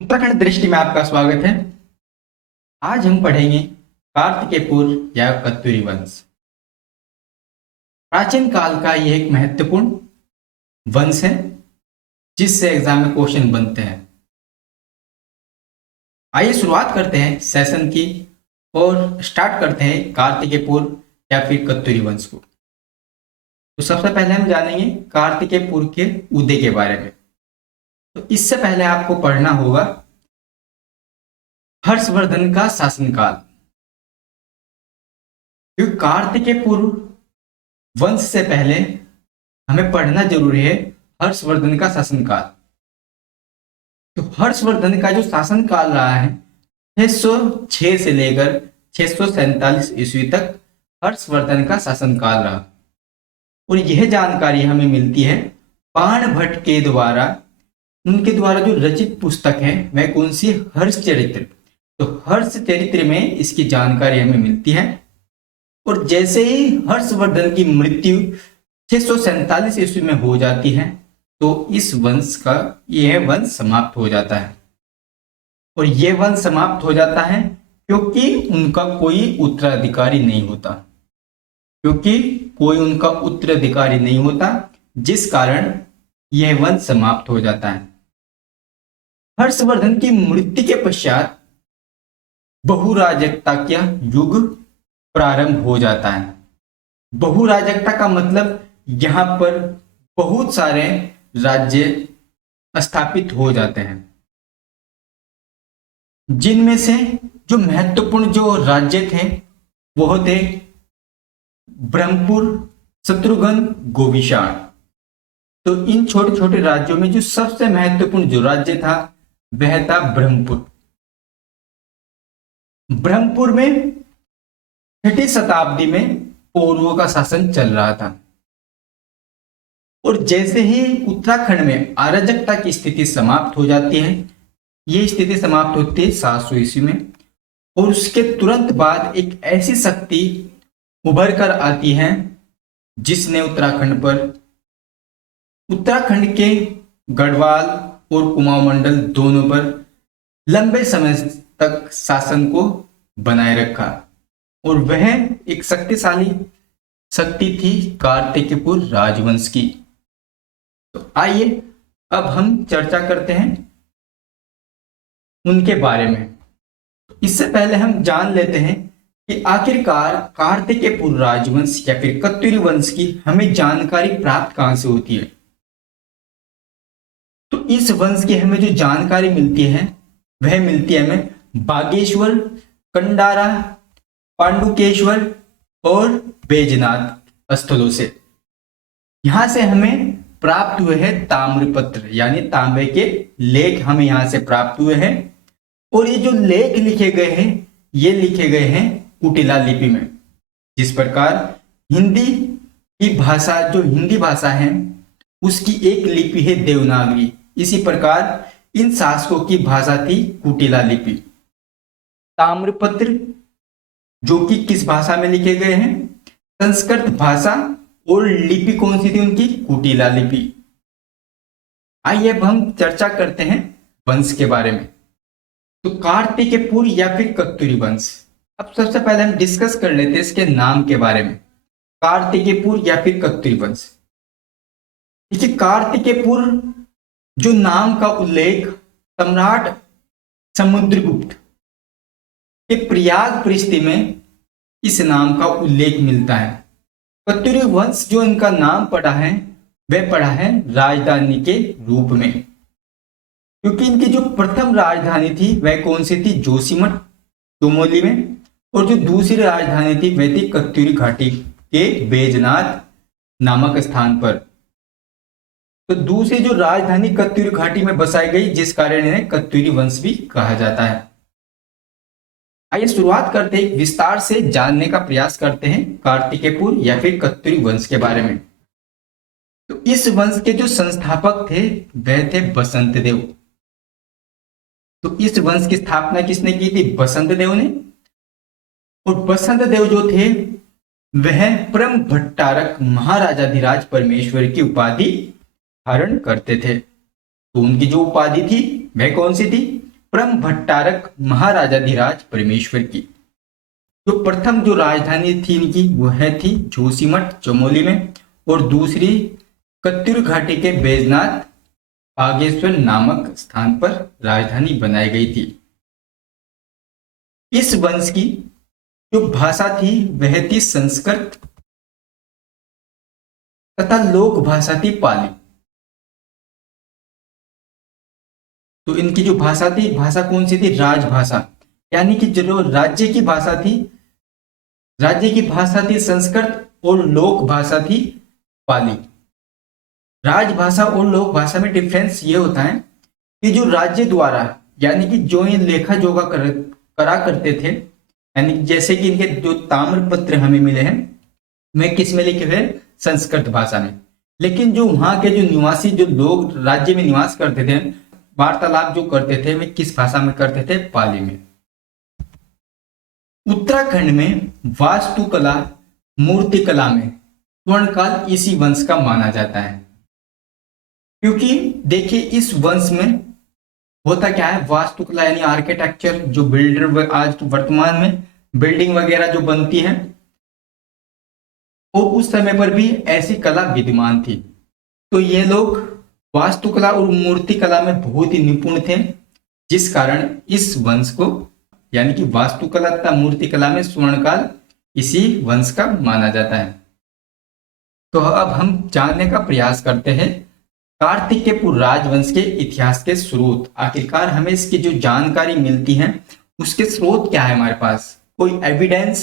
उत्तराखंड दृष्टि में आपका स्वागत है। आज हम पढ़ेंगे कार्तिकेयपुर या कत्यूरी वंश। प्राचीन काल का यह एक महत्वपूर्ण वंश है जिससे एग्जाम में क्वेश्चन बनते हैं। आइए शुरुआत करते हैं सेशन की और स्टार्ट करते हैं कार्तिकेयपुर या फिर कत्यूरी वंश को। तो सबसे पहले हम जानेंगे कार्तिकेयपुर के उदय के बारे में। तो इससे पहले आपको पढ़ना होगा हर्षवर्धन का शासनकाल। क्योंकि कार्तिकेयपुर वंश से पहले हमें पढ़ना जरूरी है हर्षवर्धन का शासनकाल। तो हर्षवर्धन का जो शासनकाल रहा है 606 से लेकर 647 ईस्वी तक हर्षवर्धन का शासनकाल रहा। और यह जानकारी हमें मिलती है बाणभट्ट के द्वारा। उनके द्वारा जो रचित पुस्तक है वह कौन सी? हर्षचरित्र। तो हर्षचरित्र में इसकी जानकारी हमें मिलती है। और जैसे ही हर्षवर्धन की मृत्यु 647 ईस्वी में हो जाती है तो इस वंश का यह वंश समाप्त हो जाता है। और यह वंश समाप्त हो जाता है क्योंकि उनका कोई उत्तराधिकारी नहीं होता। जिस कारण यह वंश समाप्त हो जाता है। हर्षवर्धन की मृत्यु के पश्चात बहुराजकता का युग प्रारंभ हो जाता है। बहुराजकता का मतलब यहां पर बहुत सारे राज्य स्थापित हो जाते हैं, जिनमें से जो महत्वपूर्ण जो राज्य थे वो थे ब्रह्मपुर, शत्रुघ्न, गोविशाण। तो इन छोटे छोटे राज्यों में जो सबसे महत्वपूर्ण जो राज्य था वह था ब्रह्मपुर। ब्रह्मपुर में 6ठी शताब्दी में पौरवों का शासन चल रहा था। और जैसे ही उत्तराखंड में अराजकता की स्थिति समाप्त हो जाती है, यह स्थिति समाप्त होती है 700 ईस्वी में। और उसके तुरंत बाद एक ऐसी शक्ति उभर कर आती है जिसने उत्तराखंड के गढ़वाल और कुमाऊं मंडल दोनों पर लंबे समय तक शासन को बनाए रखा। और वह एक शक्तिशाली शक्ति थी कार्तिकेयपुर राजवंश की। तो आइए अब हम चर्चा करते हैं उनके बारे में। इससे पहले हम जान लेते हैं कि आखिरकार कार्तिकेयपुर राजवंश या फिर कत्यूरी वंश की हमें जानकारी प्राप्त कहां से होती है। तो इस वंश की हमें जो जानकारी मिलती है वह मिलती है हमें बागेश्वर, कंडारा, पांडुकेश्वर और बैजनाथ स्थलों से। यहां से हमें प्राप्त हुए हैं ताम्रपत्र यानी तांबे के लेख हमें यहां से प्राप्त हुए हैं। और ये जो लेख लिखे गए हैं ये लिखे गए हैं कुटिला लिपि में। जिस प्रकार हिंदी की भाषा जो हिंदी भाषा है उसकी एक लिपि है देवनागरी, इसी प्रकार इन शासकों की भाषा थी कुटिला लिपि। ताम्रपत्र जो कि किस भाषा में लिखे गए हैं? संस्कृत भाषा। और लिपि कौन सी थी उनकी? कुटिला लिपि। आइए अब हम चर्चा करते हैं वंश के बारे में। तो कार्तिकेयपुर या फिर कत्यूरी वंश। अब सबसे पहले हम डिस्कस कर लेते हैं इसके नाम के बारे में। कार्तिकेयपुर या फिर कत्यूरी वंश। देखिए कार्तिकेयपुर जो नाम का उल्लेख सम्राट समुद्रगुप्त के प्रयाग पृष्ठ में इस नाम का उल्लेख मिलता है। कत्यूरी वंश जो इनका नाम पड़ा है वह पड़ा है राजधानी के रूप में, क्योंकि इनकी जो प्रथम राजधानी थी वह कौन सी थी, जोशीमठ चमोली में, और जो दूसरी राजधानी थी वह थी कत्यूरी घाटी के बैजनाथ नामक स्थान पर। तो दूसरी जो राजधानी कत्यूरी घाटी में बसाई गई, जिस कारण इन्हें कत्यूरी वंश भी कहा जाता है। आइए शुरुआत करते हैं, विस्तार से जानने का प्रयास करते हैं कार्तिकेयपुर या फिर कत्यूरी वंश के बारे में। तो इस वंश के जो संस्थापक थे वह थे बसंत देव। तो इस वंश की स्थापना किसने की थी, बसंत देव ने। और बसंत देव जो थे वह परम भट्टारक महाराजाधिराज परमेश्वर की उपाधि धारण करते थे। तो उनकी जो उपाधि थी वह कौन सी थी, परम भट्टारक महाराजाधिराज परमेश्वर की। जो प्रथम जो राजधानी थी इनकी वह थी जोशीमठ चमोली में, और दूसरी कत्यूर घाटी के बैजनाथ बागेश्वर नामक स्थान पर राजधानी बनाई गई थी। इस वंश की जो भाषा थी वह थी संस्कृत तथा लोक भाषा थी पाली। तो इनकी जो भाषा थी, भाषा कौन सी थी, राजभाषा, यानी कि जो राज्य की भाषा थी, राज्य की भाषा थी संस्कृत और लोक भाषा थी पाली। राजभाषा और लोक भाषा में डिफरेंस ये होता है कि जो राज्य द्वारा, यानी कि जो ये लेखा जोखा करा करते थे, यानी जैसे कि इनके जो ताम्र पत्र हमें मिले हैं वे किस में लिखे हुए, संस्कृत भाषा में। लेकिन जो वहां के जो निवासी जो लोग राज्य में निवास करते थे, वार्तालाप जो करते थे वे किस भाषा में करते थे, पाली में। उत्तराखंड में वास्तुकला मूर्तिकला में स्वर्णकाल इसी वंश का माना जाता है। क्योंकि देखिए इस वंश में होता क्या है, वास्तुकला यानी आर्किटेक्चर, जो बिल्डर आज वर्तमान में बिल्डिंग वगैरह जो बनती है, और उस समय पर भी ऐसी कला विद्यमान थी। तो ये लोग वास्तुकला और मूर्तिकला में बहुत ही निपुण थे, जिस कारण इस वंश को, यानी कि वास्तुकला तथा मूर्तिकला में स्वर्णकाल इसी वंश का माना जाता है। तो अब हम जानने का प्रयास करते हैं कार्तिकेयपुर राजवंश के इतिहास के स्रोत। आखिरकार हमें इसकी जो जानकारी मिलती है उसके स्रोत क्या है, हमारे पास कोई एविडेंस,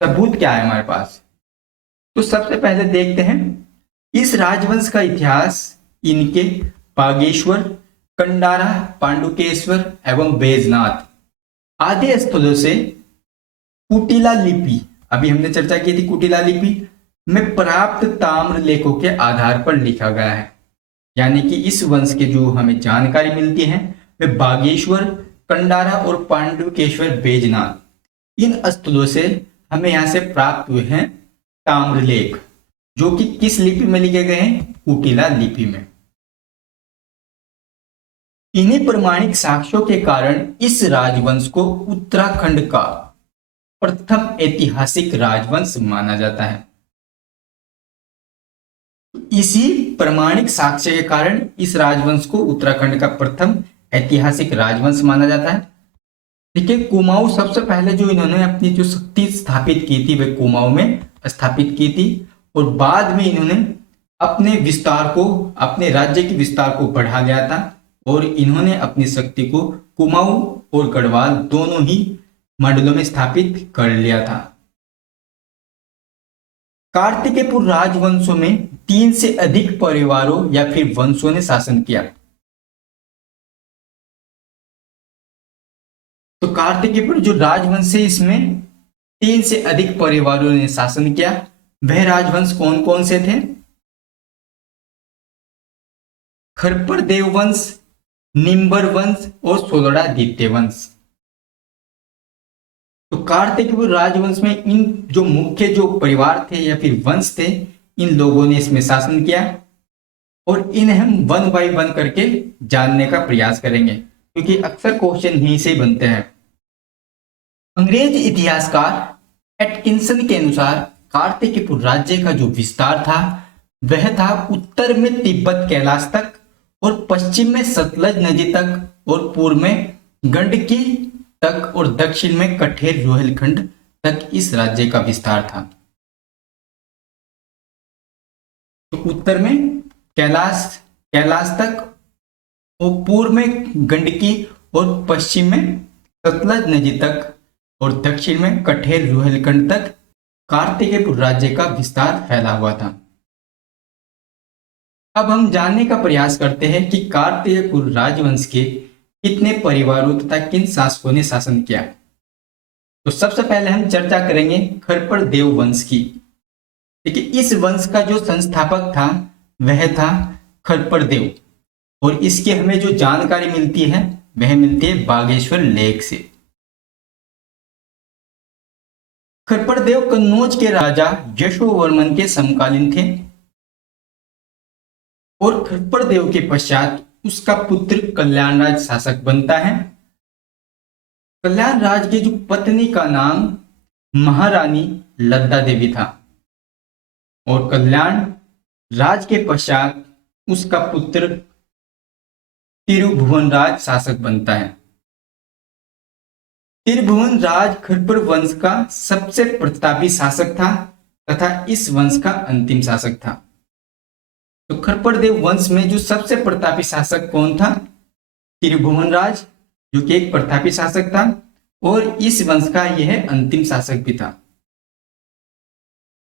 सबूत क्या है हमारे पास। तो सबसे पहले देखते हैं इस राजवंश का इतिहास इनके बागेश्वर, कंडारा, पांडुकेश्वर एवं बैजनाथ आदि स्थलों से कुटिला लिपि, अभी हमने चर्चा की थी कुटिला लिपि में प्राप्त ताम्र लेखों के आधार पर लिखा गया है। यानी कि इस वंश के जो हमें जानकारी मिलती है वे बागेश्वर, कंडारा और पांडुकेश्वर, बैजनाथ इन स्थलों से हमें यहां से प्राप्त हुए हैं ताम्रलेख, जो कि किस लिपि में लिखे गए हैं, कुटिला लिपि में। इन्हीं प्रमाणिक साक्ष्यों के कारण इस राजवंश को उत्तराखंड का प्रथम ऐतिहासिक राजवंश माना जाता है। इसी प्रमाणिक साक्ष्य के कारण इस राजवंश को उत्तराखंड का प्रथम ऐतिहासिक राजवंश माना जाता है। देखिए कुमाऊं सबसे पहले जो इन्होंने अपनी जो शक्ति स्थापित की थी वह कुमाऊं में स्थापित की थी, और बाद में इन्होंने अपने विस्तार को, अपने राज्य के विस्तार को बढ़ा लिया था, और इन्होंने अपनी शक्ति को कुमाऊं और गढ़वाल दोनों ही मंडलों में स्थापित कर लिया था। कार्तिकेयपुर राजवंशों में 3 से अधिक परिवारों या फिर वंशों ने शासन किया। तो कार्तिकेयपुर जो राजवंश है इसमें 3 से अधिक परिवारों ने शासन किया। वह राजवंश कौन कौन से थे, खरपर देव वंश, निम्बर वंश और सोलड़ा द्वितीय वंश। तो कार्तिकेयपुर राजवंश में इन जो मुख्य जो परिवार थे या फिर वंश थे, इन लोगों ने इसमें शासन किया, और इन्हें हम वन बाय वन करके जानने का प्रयास करेंगे, क्योंकि अक्सर क्वेश्चन यहीं से बनते हैं। अंग्रेज इतिहासकार एटकिंसन के अनुसार कार्तिकेयपुर राज्य का जो विस्तार था वह था उत्तर में तिब्बत कैलाश तक, और पश्चिम में सतलज नदी तक, और पूर्व में गंडकी तक, और दक्षिण में कठेर रोहिलखंड तक इस राज्य का विस्तार था। तो उत्तर में कैलाश कैलाश तक, और पूर्व में गंडकी और पश्चिम में सतलज नदी तक, और दक्षिण में कठेर रुहेलखंड तक कार्तिकेय राज्य का विस्तार फैला हुआ था। अब हम जानने का प्रयास करते हैं कि कार्तिकेय राजवंश के कितने परिवारों तथा किन शासकों ने शासन किया। तो सबसे पहले हम चर्चा करेंगे खरपर देव वंश की। देखिए, इस वंश का जो संस्थापक था वह था खरपर देव, और इसकी हमें जो जानकारी मिलती है वह मिलती है बागेश्वर लेख से। खरपर देव कन्नौज के राजा यशोवर्मन के समकालीन थे, और खरपर देव के पश्चात उसका पुत्र कल्याणराज शासक बनता है। कल्याणराज की जो पत्नी का नाम महारानी लद्दा देवी था, और कल्याण राज के पश्चात उसका पुत्र तिरुभुवनराज शासक बनता है। तिरुभुवनराज खरपर वंश का सबसे प्रतापी शासक था तथा इस वंश का अंतिम शासक था। तो खरपर देव वंश में जो सबसे प्रतापी शासक कौन था? तिरुभुवनराज, जो कि एक प्रतापी शासक था, और इस वंश का यह अंतिम शासक भी था।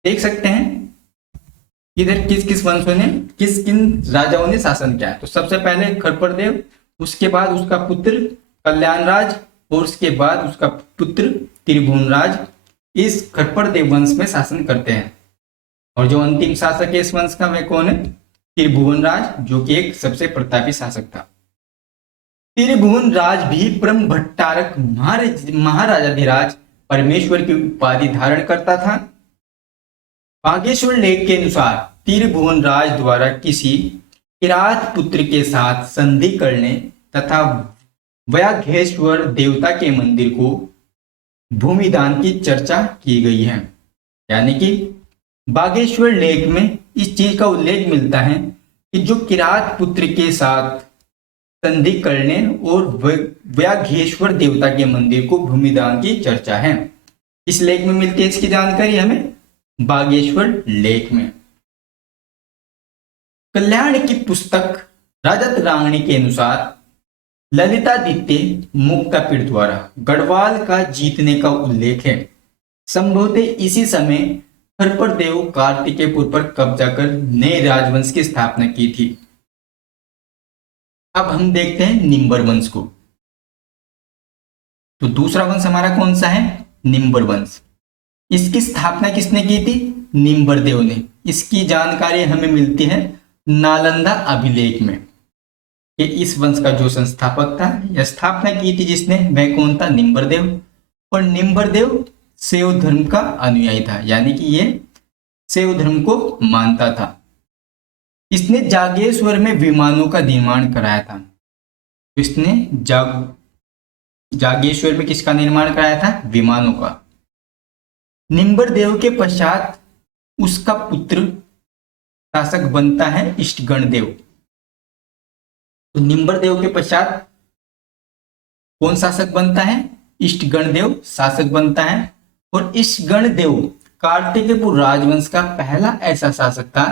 देख सकते हैं इधर किस किस वंशों ने, किस किन राजाओं ने शासन किया। तो सबसे पहले खरपर देव, उसके बाद उसका पुत्र कल्याणराज, और उसके बाद उसका पुत्र तिरुभुवनराज इस खरपर देव वंश में शासन करते हैं। और जो अंतिम शासक है इस वंश का वह कौन है? तिरुभुवनराज, जो कि एक सबसे प्रतापी शासक था। तिरुभुवनराज भी परम भट्टारक महाराजाधिराज परमेश्वर की उपाधि धारण करता था। बागेश्वर लेख के अनुसार तिरुभुवनराज द्वारा किसी किरात पुत्र के साथ संधि करने तथा व्याघ्रेश्वर देवता के मंदिर को भूमिदान की चर्चा की गई है। यानी कि बागेश्वर लेख में इस चीज का उल्लेख मिलता है कि जो किरात पुत्र के साथ संधि करने और व्याघ्रेश्वर देवता के मंदिर को भूमिदान की चर्चा है। इस लेख में मिलती है इसकी जानकारी हमें बागेश्वर लेख में। कल्याण की पुस्तक राजत रांगणी के अनुसार ललितादित्य मुक्तापीड़ द्वारा गढ़वाल का जीतने का उल्लेख है। संभवतः इसी समय खरपर देव कार्तिकेयपुर पर कब्जा कर नए राजवंश की स्थापना की थी। अब हम देखते हैं निम्बर वंश को। तो दूसरा वंश हमारा कौन सा है? निम्बर वंश। इसकी स्थापना किसने की थी? निम्बर देव ने। इसकी जानकारी हमें मिलती है नालंदा अभिलेख में कि इस वंश का जो संस्थापक था या स्थापना की थी जिसने, वह कौन था? निम्बर देव। और निम्बर देव शैव धर्म का अनुयायी था, यानी कि ये शैव धर्म को मानता था। इसने जागेश्वर में विमानों का निर्माण कराया था। इसने जागेश्वर में किसका निर्माण कराया था? विमानों का। निम्बर देव के पश्चात उसका पुत्र शासक बनता है इष्टगण देव। तो निम्बर देव के पश्चात कौन शासक बनता है? इष्टगण देव शासक बनता है। और इष्टगण देव कार्तिकेयपुर राजवंश का पहला ऐसा शासक था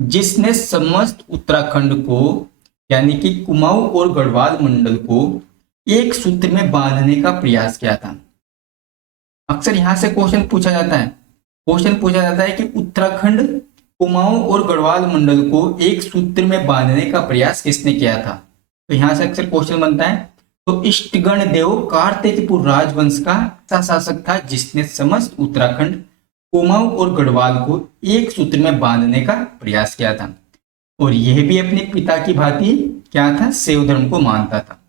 जिसने समस्त उत्तराखंड को, यानी कि कुमाऊं और गढ़वाल मंडल को एक सूत्र में बांधने का प्रयास किया था। अक्सर यहां से क्वेश्चन पूछा जाता है कि उत्तराखंड, कुमाऊं और गढ़वाल मंडल को एक सूत्र में बांधने का प्रयास किसने किया था। तो यहां से अक्सर क्वेश्चन बनता है। तो इष्टगण देव कार्तिकेयपुर राजवंश का शासक था जिसने समस्त उत्तराखंड, कुमाऊं और गढ़वाल को एक सूत्र में बांधने का प्रयास किया था। और यह भी अपने पिता की भांति क्या था? शैव धर्म को मानता था।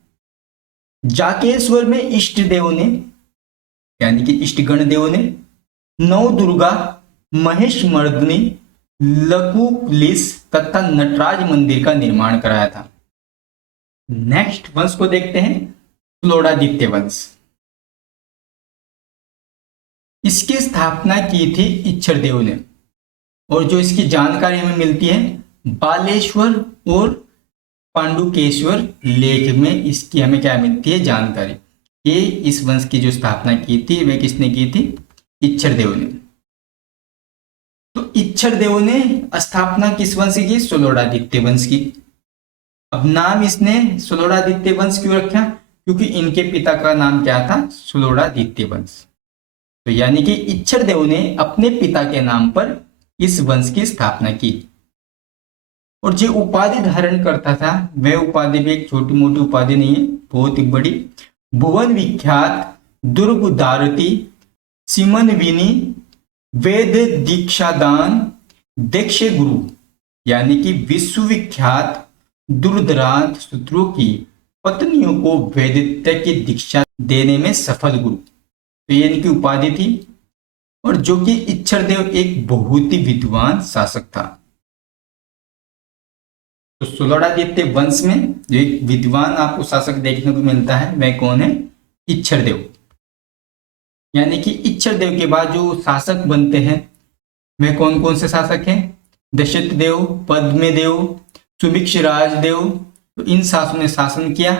जाकेश्वर में इष्ट देव ने, यानी कि इष्टगण देव ने नौ दुर्गा, महेश मर्दिनी, लकुलिस तथा नटराज मंदिर का निर्माण कराया था। नेक्स्ट वंश को देखते हैं, कुलोड़ादित्य वंश। इसकी स्थापना की थी इच्छर देव ने। और जो इसकी जानकारी हमें मिलती है बालेश्वर और पांडुकेश्वर लेख में, इसकी हमें क्या मिलती है? जानकारी कि इस वंश की जो स्थापना की थी वह किसने की थी? इच्छर देव ने। तो इच्छर देव ने स्थापना किस वंश की? सुलोड़ादित्य वंश की। अब नाम इसने सुलोड़ादित्य वंश क्यों रखा? क्योंकि इनके पिता का नाम क्या था? सुलोड़ादित्य वंश। तो यानी कि इच्छर देव ने अपने पिता के नाम पर इस वंश की स्थापना की। और जो उपाधि धारण करता था वह उपाधि भी एक छोटी मोटी उपाधि नहीं है, बहुत ही बड़ी। भुवन विख्यात दुर्ग दारती सिमन विनी वेद दीक्षादान दक्ष गुरु, यानी कि विश्वविख्यात दूरदराज सूत्रों की पत्नियों को वैदित्य की दीक्षा देने में सफल गुरु, तो ये इनकी उपाधि थी। और जो कि इच्छरदेव एक बहुत ही विद्वान शासक था। तो सुलोड़ादित्य वंश में जो एक विद्वान आपको शासक देखने को मिलता है वह कौन है? इच्छरदेव। यानी कि इच्छरदेव के बाद जो शासक बनते हैं वे कौन कौन से शासक हैं? दशरथ देव, पद्मदेव, सुभिक्षराज देव। तो इन शासकों ने शासन किया।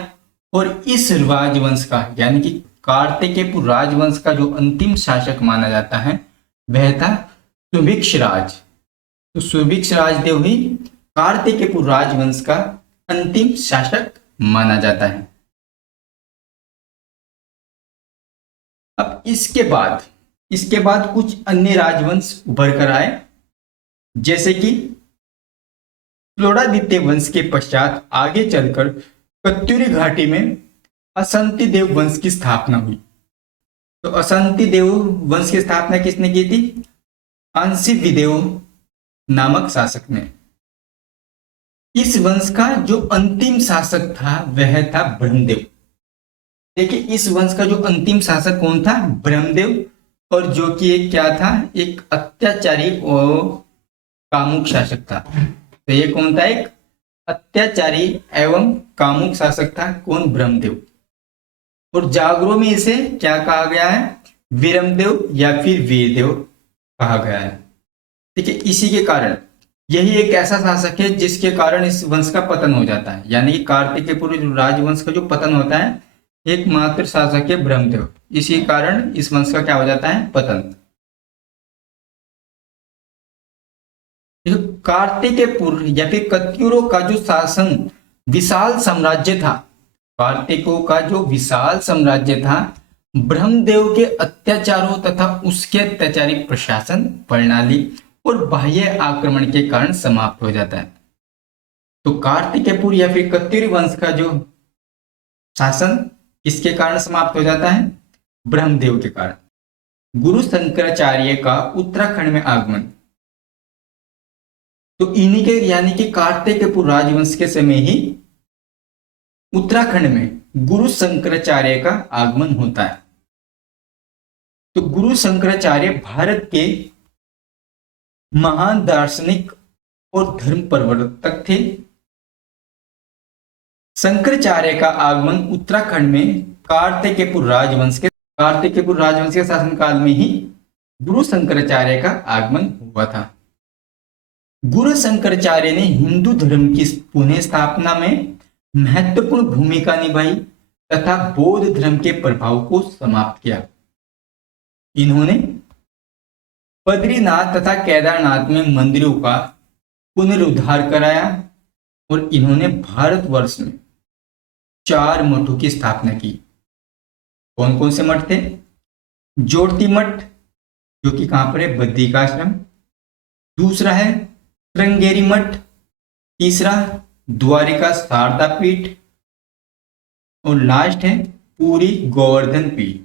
और इस राजवंश का यानी कि कार्तिकेय राजवंश का जो अंतिम शासक माना जाता है वह था सुभिक्षराज। तो सुभिक्षराज देव ही कार्तिकेय राजवंश का अंतिम शासक माना जाता है। अब इसके बाद कुछ अन्य राजवंश उभर कर आए, जैसे कि सुलोड़ादित्य वंश के पश्चात आगे चलकर कत्यूरी घाटी में असंति देव वंश की स्थापना हुई। तो असंति देव वंश की स्थापना किसने की थी? अंशी विदेव नामक शासक ने। इस वंश का जो अंतिम शासक था वह था ब्रह्मदेव। देखिए, इस वंश का जो अंतिम शासक कौन था? ब्रह्मदेव। और जो कि एक क्या था? एक अत्याचारी और कामुक शासक था। तो ये कौन था? एक अत्याचारी एवं कामुक शासक था। कौन? ब्रह्मदेव। और जागरों में इसे क्या कहा गया है? वीरमदेव या फिर वीरदेव कहा गया है। ठीक है, इसी के कारण यही एक ऐसा शासक है जिसके कारण इस वंश का पतन हो जाता है। यानी कि कार्तिकेय राजवंश का जो पतन होता है एकमात्र शासक है ब्रह्मदेव। इसी कारण इस वंश का क्या हो जाता है? पतन। कार्तिकेय या फिर कत्यूरों का जो शासन विशाल साम्राज्य था, कार्तिकों का जो विशाल साम्राज्य था ब्रह्मदेव के अत्याचारों तथा उसके अत्याचारी प्रशासन प्रणाली और बाह्य आक्रमण के कारण समाप्त हो जाता है। तो कार्तिकेय या फिर कत्यूरी वंश का जो शासन किसके कारण समाप्त हो जाता है? ब्रह्मदेव के कारण। गुरु शंकराचार्य का उत्तराखंड में आगमन। तो इन्हीं के यानी कि कार्तिकेय राजवंश के समय ही उत्तराखंड में गुरु शंकराचार्य का आगमन होता है। तो गुरु शंकराचार्य भारत के महान दार्शनिक और धर्म प्रवर्तक थे। शंकराचार्य का आगमन उत्तराखंड में कार्तिकेय राजवंश के शासनकाल में ही गुरु शंकराचार्य का आगमन हुआ था। गुरु शंकराचार्य ने हिंदू धर्म की पुनः स्थापना में महत्वपूर्ण भूमिका निभाई तथा बौद्ध धर्म के प्रभाव को समाप्त किया। इन्होंने बद्रीनाथ तथा केदारनाथ में मंदिरों का पुनरुद्धार कराया और इन्होंने भारतवर्ष में 4 मठों की स्थापना की। कौन कौन से मठ थे? जोड़ती मठ, जो कि कहां पर है? बद्री का आश्रम। दूसरा है श्रृंगेरी मठ। तीसरा द्वारिका शारदा पीठ। और लास्ट है पूरी गोवर्धन पीठ।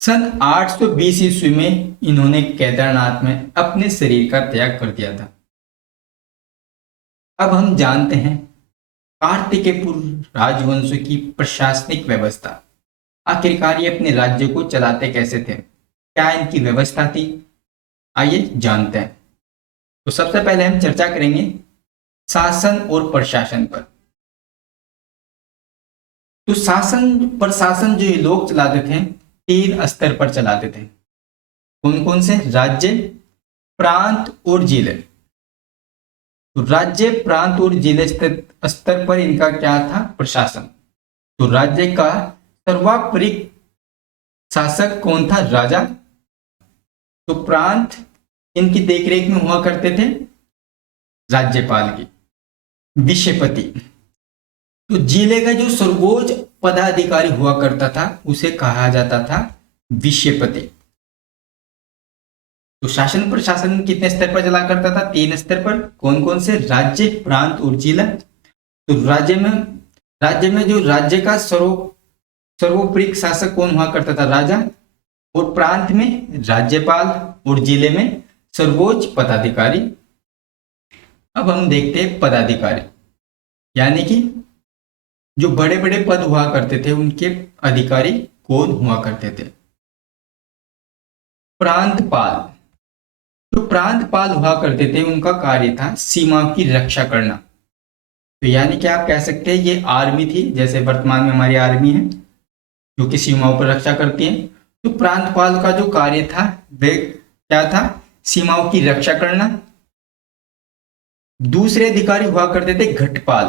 सन 820 ईस्वी में इन्होंने केदारनाथ में अपने शरीर का त्याग कर दिया था। अब हम जानते हैं कार्तिकेय राजवंश की प्रशासनिक व्यवस्था। आखिरकार ये अपने राज्य को चलाते कैसे थे, क्या इनकी व्यवस्था थी? आइए जानते हैं। तो सबसे पहले हम चर्चा करेंगे शासन और प्रशासन पर। तो शासन प्रशासन जो ये लोग चलाते थे 3 स्तर पर चलाते थे। कौन कौन से? राज्य, प्रांत और जिले। तो राज्य, प्रांत और जिले स्तर पर इनका क्या था? प्रशासन। तो राज्य का सर्वापरि शासक कौन था? राजा। तो प्रांत इनकी देखरेख में हुआ करते थे राज्यपाल की, विषयपति। तो जिले का जो सर्वोच्च पदाधिकारी हुआ करता था उसे कहा जाता था विषयपति। तो शासन प्रशासन कितने स्तर पर चला करता था? 3 स्तर पर। कौन कौन से? राज्य, प्रांत और जिला। तो राज्य में जो राज्य का सर्वोपरि शासक कौन हुआ करता था? राजा। और प्रांत में राज्यपाल और जिले में सर्वोच्च पदाधिकारी। अब हम देखते हैं पदाधिकारी, यानी कि जो बड़े बड़े पद हुआ करते थे उनके अधिकारी कौन हुआ करते थे? प्रांतपाल। जो प्रांतपाल हुआ करते थे उनका कार्य था सीमा की रक्षा करना। तो यानी कि आप कह सकते हैं ये आर्मी थी, जैसे वर्तमान में हमारी आर्मी है जो कि सीमाओं पर रक्षा करती है। तो प्रांतपाल का जो कार्य था वह क्या था? सीमाओं की रक्षा करना। दूसरे अधिकारी हुआ करते थे घटपाल।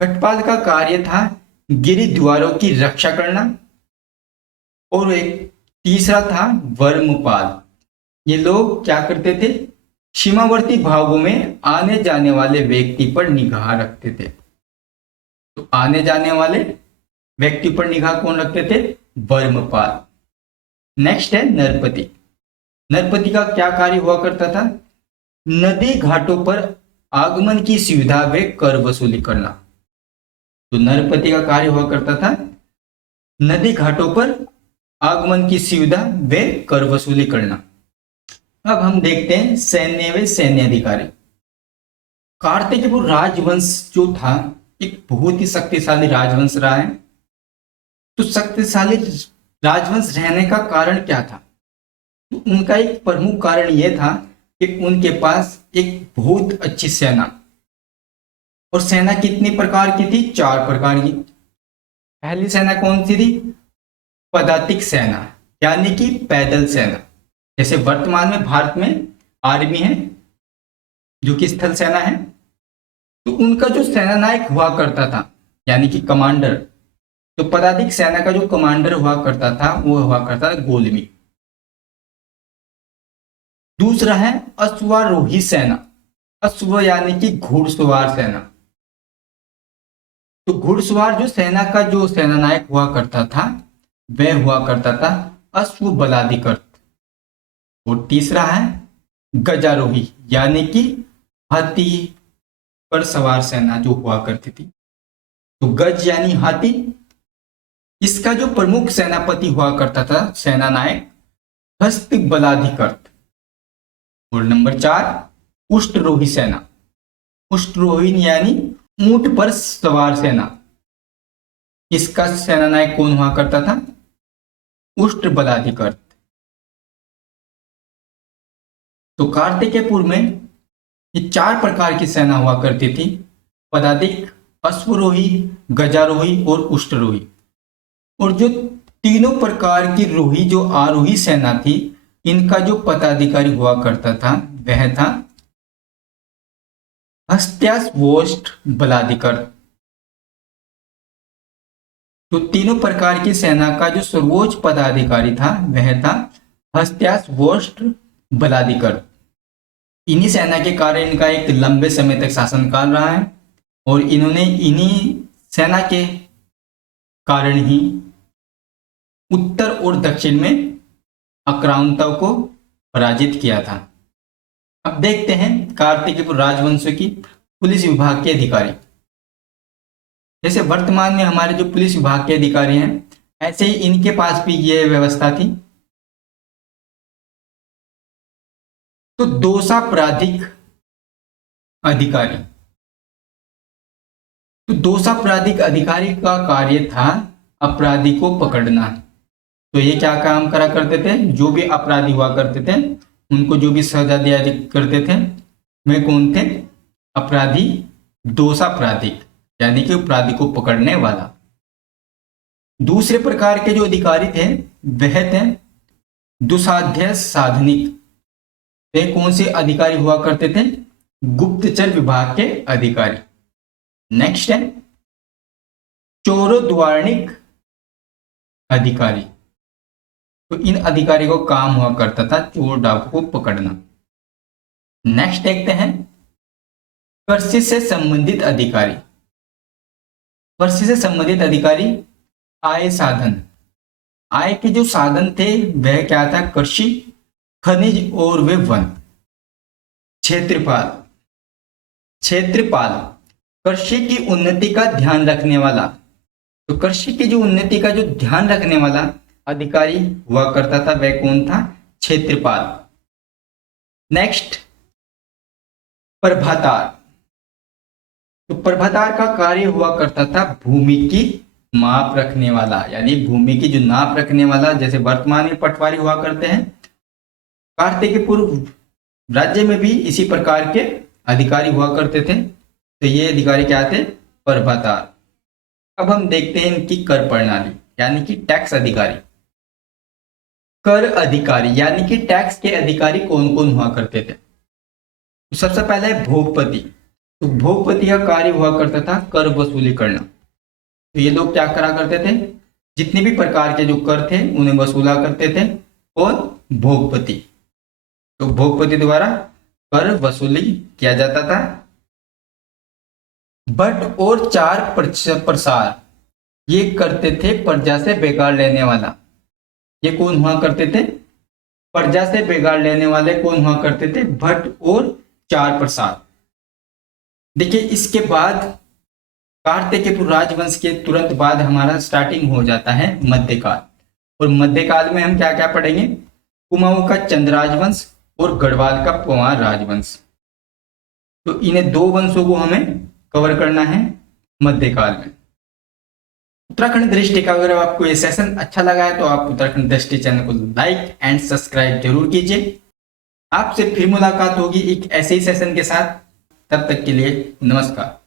घटपाल का कार्य था गिरि द्वारों की रक्षा करना। और एक तीसरा था वर्मपाल। ये लोग क्या करते थे? सीमावर्ती भागों में आने जाने वाले व्यक्ति पर निगाह रखते थे। तो आने जाने वाले व्यक्ति पर निगाह कौन रखते थे? वर्मपाल। नेक्स्ट है नरपति। नरपति का क्या कार्य हुआ करता था? नदी घाटों पर आगमन की सुविधा व कर वसूली करना। तो नरपति का कार्य हुआ करता था नदी घाटों पर आगमन की सुविधा व कर वसूली करना। अब हम देखते हैं सैन्य व सैन्य अधिकारी। कार्तिकेय राजवंश जो था एक बहुत ही शक्तिशाली राजवंश रहा है। तो शक्तिशाली राजवंश रहने का कारण क्या था? तो उनका एक प्रमुख कारण यह था कि उनके पास एक बहुत अच्छी सेना। और सेना कितनी प्रकार की थी? 4 प्रकार की। पहली सेना कौन सी थी? पदातिक सेना, यानी कि पैदल सेना। जैसे वर्तमान में भारत में आर्मी है जो कि स्थल सेना है। तो उनका जो सेना नायक हुआ करता था, यानी कि कमांडर, तो पदातिक सेना का जो कमांडर हुआ करता था वो हुआ करता था गोलमी। दूसरा है अश्वारोही सेना। अश्व यानी कि घुड़सवार सेना। तो घुड़सवार जो सेना का जो सेना नायक हुआ करता था वह हुआ करता था अश्व बलाधिकृत। और तीसरा है गजारोही, यानी कि हाथी पर सवार सेना जो हुआ करती थी। तो गज यानी हाथी। इसका जो प्रमुख सेनापति हुआ करता था सेना नायक हस्त बलाधिकृत। और नंबर 4 उष्टरोही सेना। उष्टरोही यानी ऊंट पर सवार सेना। इसका सेना नायक कौन हुआ करता था? उष्ट बलाधिकृत। तो कार्तिकेयपुर में ये 4 प्रकार की सेना हुआ करती थी, पदातिक, अश्वरोही, गजारोही और उष्टरोही। और जो तीनों प्रकार की रोही जो आरोही सेना थी, इनका जो पदाधिकारी हुआ करता था वह था हस्त्याश्वोष्ठ बलाधिकृत। तो तीनों प्रकार की सेना का जो सर्वोच्च पदाधिकारी था वह था हस्त्याश्वोष्ठ बलाधिकृत। इन्हीं सेना के कारण इनका एक लंबे समय तक शासनकाल रहा है। और इन्होंने इन्हीं सेना के कारण ही उत्तर और दक्षिण में आक्रांताओं को पराजित किया था। अब देखते हैं कार्तिकेय राजवंश की पुलिस विभाग के अधिकारी। जैसे वर्तमान में हमारे जो पुलिस विभाग के अधिकारी हैं, ऐसे ही इनके पास भी ये व्यवस्था थी। तो दोषापराधिक अधिकारी। तो दोषापराधिक अधिकारी का कार्य था अपराधी को पकड़ना। तो ये क्या काम करा करते थे? जो भी अपराधी हुआ करते थे उनको जो भी सजा दिया करते थे वे कौन थे? अपराधी, दोषापराधिक, यानी कि अपराधी को पकड़ने वाला। दूसरे प्रकार के जो अधिकारी थे वह थे दुसाध्य साधनिक। वे कौन से अधिकारी हुआ करते थे? गुप्तचर विभाग के अधिकारी। नेक्स्ट है चौरोद्वारणिक अधिकारी। तो इन अधिकारियों का काम हुआ करता था चोर डाकू को पकड़ना। नेक्स्ट देखते हैं कृषि से संबंधित अधिकारी। कृषि से संबंधित अधिकारी आय साधन। आय के जो साधन थे वह क्या था? कृषि, खनिज और वे वन। क्षेत्रपाल। क्षेत्रपाल कृषि की उन्नति का ध्यान रखने वाला। तो कृषि की जो उन्नति का जो ध्यान रखने वाला अधिकारी हुआ करता था वह कौन था? क्षेत्रपाल। नेक्स्ट प्रभातार। तो प्रभातार का कार्य हुआ करता था भूमि की माप रखने वाला, यानी भूमि की जो नाप रखने वाला, जैसे वर्तमान में पटवारी हुआ करते हैं। कार्तिक के पूर्व राज्य में भी इसी प्रकार के अधिकारी हुआ करते थे। तो ये अधिकारी क्या थे? प्रभातार। अब हम देखते हैं इनकी कर प्रणाली, यानी कि टैक्स अधिकारी। कर अधिकारी यानी कि टैक्स के अधिकारी कौन कौन हुआ करते थे? तो सबसे पहले भोगपति। तो भोगपति का कार्य हुआ करता था कर वसूली करना। तो ये लोग क्या करा करते थे? जितने भी प्रकार के जो कर थे उन्हें वसूला करते थे। और भोगपति, तो भोगपति द्वारा कर वसूली किया जाता था। बट और चार प्रसार ये करते थे प्रजा से बेगार लेने वाला। ये कौन हुआ करते थे? प्रजा से बेगार लेने वाले कौन हुआ करते थे? भट्ट और चार प्रसाद। देखिए इसके बाद कार्तिकेय राजवंश के तुरंत बाद हमारा स्टार्टिंग हो जाता है मध्यकाल। और मध्यकाल में हम क्या क्या पढ़ेंगे? कुमाऊं का चंद राजवंश और गढ़वाल का पंवार राजवंश। तो इन्हें दो वंशों को हमें कवर करना है मध्यकाल में। उत्तराखंड दृष्टि का अगर आपको ये सेशन अच्छा लगा है तो आप उत्तराखंड दृष्टि चैनल को लाइक एंड सब्सक्राइब जरूर कीजिए। आपसे फिर मुलाकात होगी एक ऐसे ही सेशन के साथ। तब तक के लिए नमस्कार।